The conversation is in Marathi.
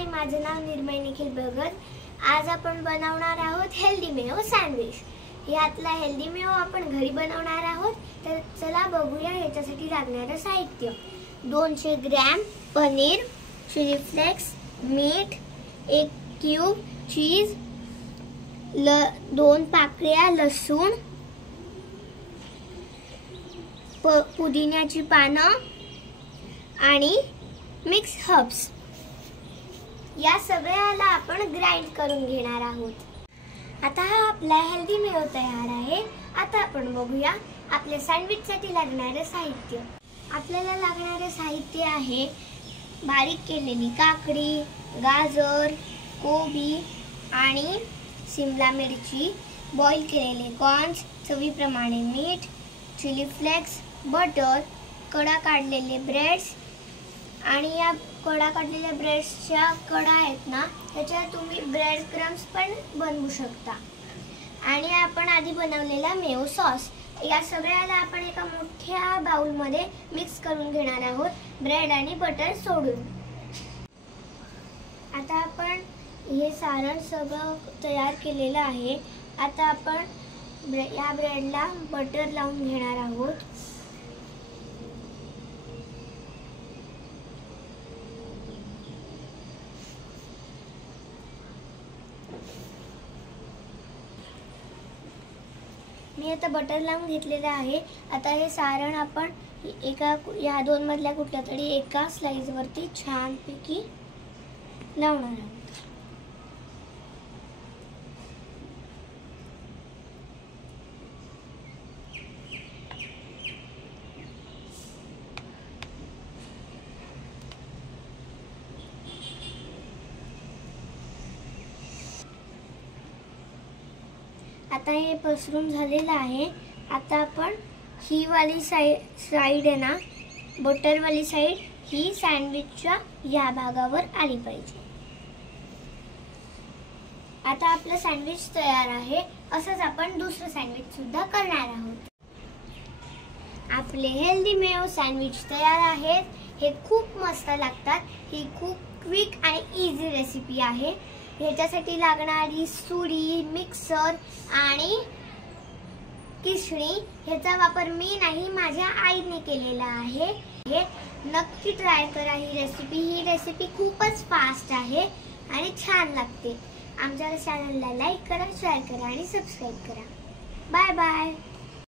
हाय, माझं नाव निर्मय निखिल भगत। आज आपण बनवणार आहोत हेल्दी मेयो सँडविच। यातला हेल्दी मेयो आपण घरी बनवणार आहोत। तर चला बघूया याच्यासाठी लागणारे साहित्य। 200 ग्रॅम पनीर, चिली फ्लेक्स, मीठ, 1 क्यूब चीज, 2 पाकळ्या लसूण, पुदिन्याची पानं आणि मिक्स हर्ब्स। या सगळ्याला आपण ग्राइंड करून घेणार आहोत। आता हा आपला हेल्दी मेयो तयार आहे। आता आपण बघूया आपल्या सँडविचसाठी लागणारे साहित्य। आपल्याला लागणारे साहित्य आहे बारीक केलेली काकडी, गाजर, कोबी आणि शिमला मिरची, बॉईल केलेले कॉर्न्स, चवीप्रमाणे मीठ, चिली फ्लेक्स, बटर, कडा काढलेले ब्रेड्स आणि या कडा काढलेल्या ब्रेड्सच्या कडा आहेत ना, त्याच्यात तुम्ही ब्रेड क्रम्स पण बनवू शकता। आणि आपण आधी बनवलेला मेयो सॉस, या सगळ्याला आपण एका मोठ्या बाउल मध्ये मिक्स करून घेणार आहोत, ब्रेड आणि बटर सोडून। आता आपण हे सारण सगळं तयार केलेलं आहे। आता आपण या ब्रेडला बटर लावून घेणार आहोत। मी आता बटर लावून घेतलेलं आहे। आता हे सारण आपण या दोन मधल्या कुठल्या तरी एका स्लाइस वरती छानपैकी लावणार आहोत। आता हे पसरून झालेलं आहे। आता आपण ही वाली साइड आहे ना, बटर वाली साइड ही सँडविचच्या या भागावर आली पाहिजे। आता आपलं सँडविच तयार आहे। असंच आपण दुसरं सँडविच सुद्धा करणार आहोत। आपले हेल्दी मेयो सँडविच तयार आहेत। हे खूप मस्त लागतात। ही खूप क्विक आणि इझी रेसिपी आहे। ह्याच्यासाठी लागणारी सुरी, मिक्सर आणि किसणी ह्याचा वापर मी नाही, माझ्या आईने केलेला आहे। हे नक्की ट्राय करा ही रेसिपी खूपच फास्ट आहे आणि छान लागते। आमच्या चॅनलला लाईक करा, शेअर करा आणि सबस्क्राइब करा। Bye bye.